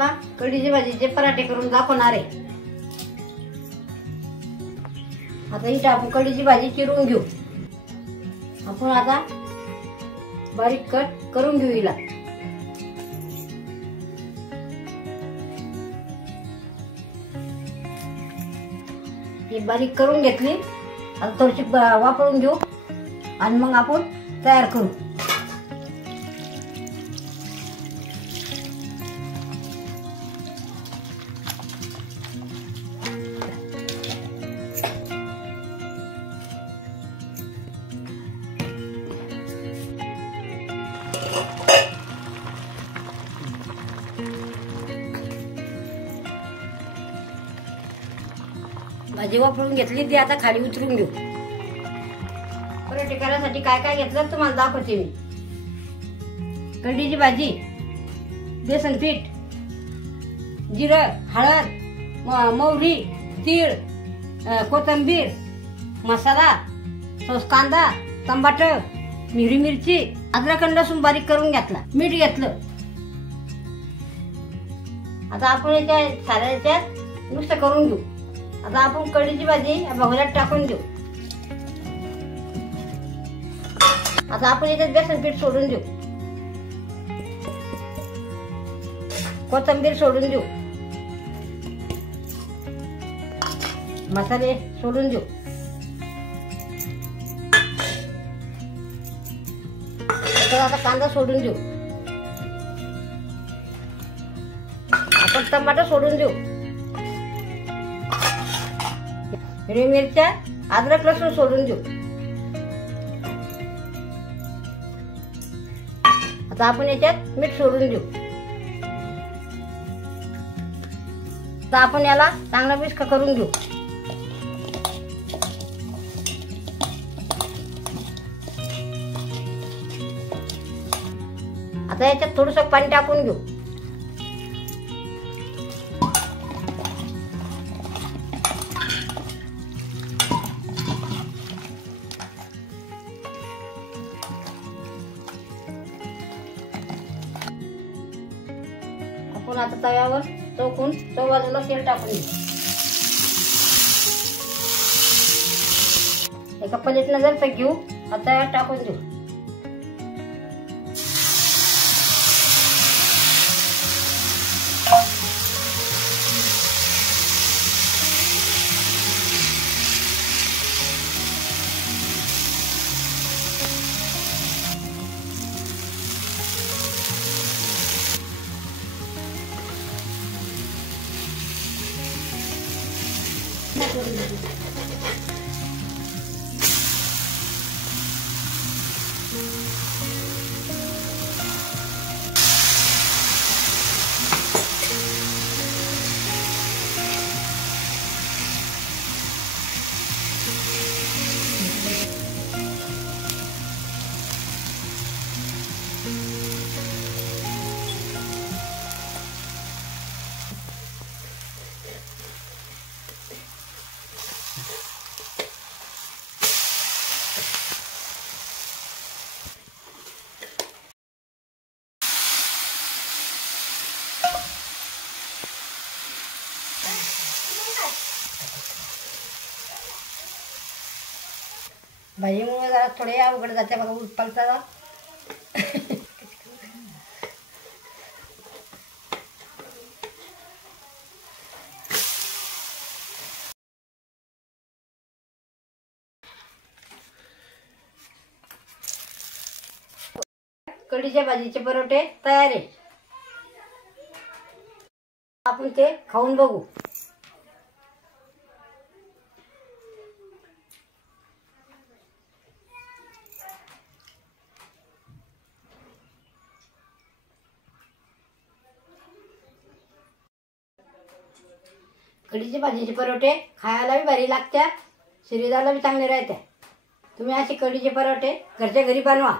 मला कढीची भाजीचे पराठे करून दाखवणार आहे। आता इथे आपण कढीची भाजी चिरून घेऊ। आपण आता बारीक कट करून घेऊ हिला। ही बारीक करून घेतली। आता थोडीशी वापरून घेऊ आणि मग आपण तयार करू। भाजी वापरून घेतली ती आता खाली उतरून घेऊ। पराठे करायसाठी काय काय घेतलं तुम्हाला दाखवते मी। कढीची भाजी, बेसन पीठ, जिरं, हळद, मोहरी, तीळ, कोथिंबीर, मसाला, सॉस, कांदा, टमाटर, हिरवी मिरची, अद्रक आणि लसूण बारीक करून घेतला, मीठ घेतलं। आता आपण याच्या साऱ्याच्यात मिक्स करून घेऊ। आता आपण कढीची भाजी भगोऱ्यात टाकून देऊ। आता आपण याच्यात बेसन पीठ सोडून देऊ, कोथिंबीर सोडून देऊ, मसाले सोडून देऊ। आता कांदा सोडून देऊ, आपण टमाटर सोडून देऊ, हिरवी मिरच्या, अद्रक लसूण सोडून देऊ। आता आपण याच्यात मीठ सोडून देऊ। आता आपण याला चांगला मिक्स करून घेऊ। आता याच्यात थोडंसं पाणी टाकून घेऊ। आपण आता तव्यावर चौकून चौ बाजूला तेल टाकून घेऊ। एका प्लेटनं जर घेऊ, आता टाकून देऊ। भाजीमुळे जरा थोडे अवघड जाते बघा, उलपालता। कढीच्या भाजीचे परोठे तयार आहे। आपण ते खाऊन बघू। कढीची भाजीचे परोठे खायला भी भारी लागतात, शरीराला भी चांगले राहतात। तुम्ही असे कढीचे परोठे घरच्या घरी बनवा।